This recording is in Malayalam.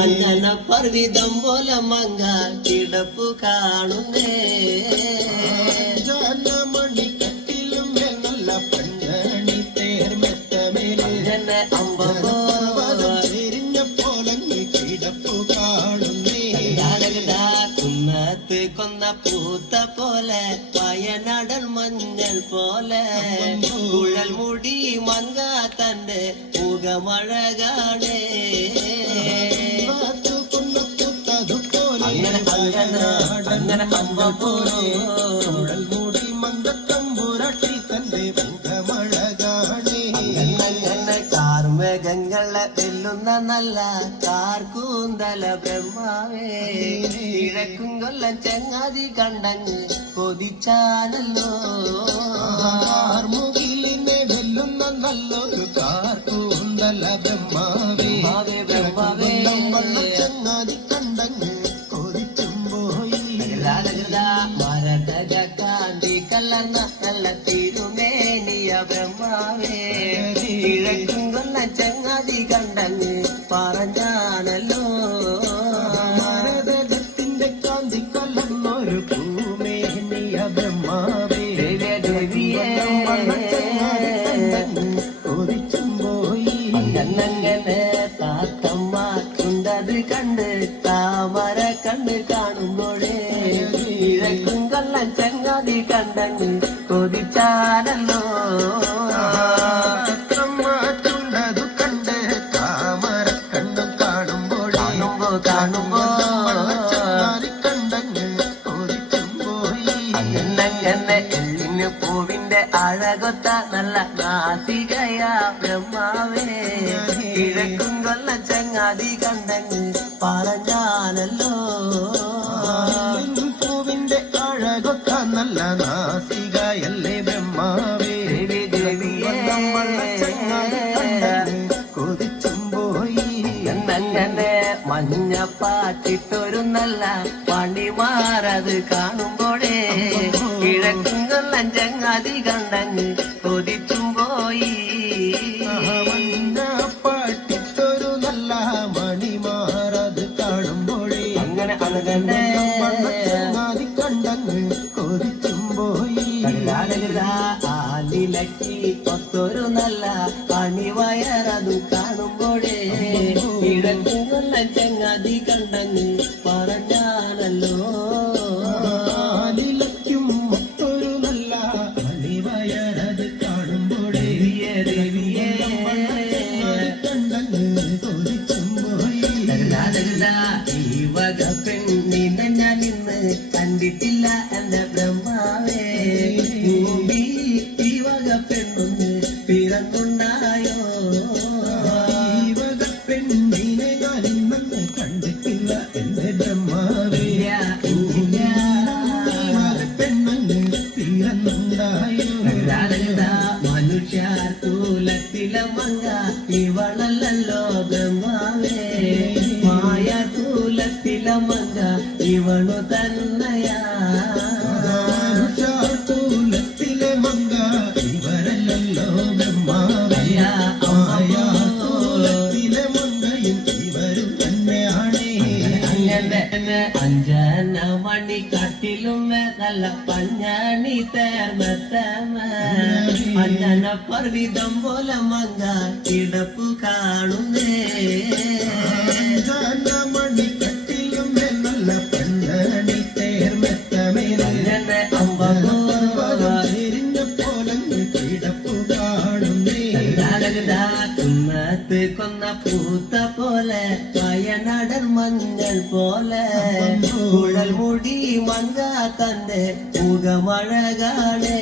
അഞ്ജന പർവിതം പോലെ മങ്ങ കിടപ്പു കാണുന്നേ. ജനമണിക്കട്ടിലും നല്ല പഞ്ചണി തേർമെത്തമേ അമ്പ കൊന്ന പൂത്ത പോലെ വയനാടൻ മഞ്ഞൾ പോലെ കുഴൽ മുടി മങ്ക തന്റെ മുഖമഴകാണേ കാത്തു കൊന്നത്തുത്തതുപോലെ അങ്ങനെ അങ്ങനെ അങ്ങനെ അമ്പ പോലെ കാർമേഘങ്ങളെ വെല്ലുന്ന നല്ല കാർക്കൂന്തല ബ്രഹ്മാവേ. കിഴക്കും കൊല്ലം ചങ്ങാതി കണ്ടങ്ങ് കൊതിച്ചാനല്ലോ. മുകിലിനെ വെല്ലുന്ന നല്ലൊരു കാർക്കൂന്തല ബ്രഹ്മാവേ മരതക കാന്തി കലർന്ന നല്ല തിരുമേനിയ ബ്രഹ്മാവേ. കിഴക്കും കൊല്ല ചങ്ങാതി കണ്ടങ്ങ് പറഞ്ഞാണല്ലോ. ഭാരതത്തിന്റെ കാന്തി കലർന്നൊരു ഭൂമേനിയ ബ്രഹ്മാവേ. ദേവേ ദേവിയേ കൊതിച്ചും പോയി. അങ്ങനെ താത്തമ്മ കുണ്ടത് കണ്ട് താമര കണ്ട് കാണുമ്പോഴേ കിഴക്കും കൊല്ലം ചങ്ങാതി കണ്ടങ്ങ് കാണുമ്പോൾ കാണുമ്പോ അങ്ങനെ എല്ലിന് പൂവിന്റെ അഴകൊത്ത നല്ല നാസികയാ ബ്രഹ്മാവേ. കിഴക്കും കൊല്ലം ചങ്ങാതി കണ്ടങ്ങ് പറഞ്ഞാലല്ലോ നല്ല നാസികയല്ലേ ബ്രഹ്മാവേ? എന്നങ്ങനെ മഞ്ഞപ്പാട്ടിട്ടൊരു നല്ല പണിമാറത് കാണുമ്പോഴേ കിഴക്കും കൊല്ലം ചങ്ങാതി കണ്ടങ്ങ് കൊതിച്ചും പോയി. പാട്ടിട്ടൊരു നല്ല മണിമാറത് കാണുമ്പോഴേ അങ്ങനെ അങ്ങനെ ആലിലക്കി ഒത്തൊരു നല്ല പണിവയറതു കാണുമ്പോഴേ ഇടക്കുള്ള ചങ്ങാതി കണ്ടെന്ന് പറഞ്ഞാണല്ലോ. ആലിലയ്ക്കും ഒത്തൊരു നല്ല അണിവയറത് കാണുമ്പോഴേ ഈ വക പെണ്ണിനെ ഞാൻ ഇന്ന് കണ്ടിട്ടില്ല എന്റെ ബ്രഹ്മാവേ. പിറന്നുണ്ടായോ ഈവക പെണ്ണിനെ ഞാൻ ഇന്നെന്ന് കണ്ടിട്ടില്ല എന്റെ ബ്രഹ്മാവേ. പെണ്ണങ്ങ് ഇവളല്ലോ മായ തൂലത്തിലെ മങ്ങ ഇവളു തന്നയാ. കാട്ടിലും നല്ല പഞ്ഞാണി തേർമത്തമ. അഞ്ജന പർവിതം പോലെ മങ്ങ കിടപ്പു കാണുന്നേ മണിക്കട്ടിലും നല്ല തേർമെത്തമേലെ അഞ്ജന അമ്പോ തിരിഞ്ഞ പോലങ്ങ് കിടപ്പു. நட்பு கொன்ன பூத்த போல பயனடர் மஞ்சள் போல. குழல் முடி மங்கா தந்த முகமழகானே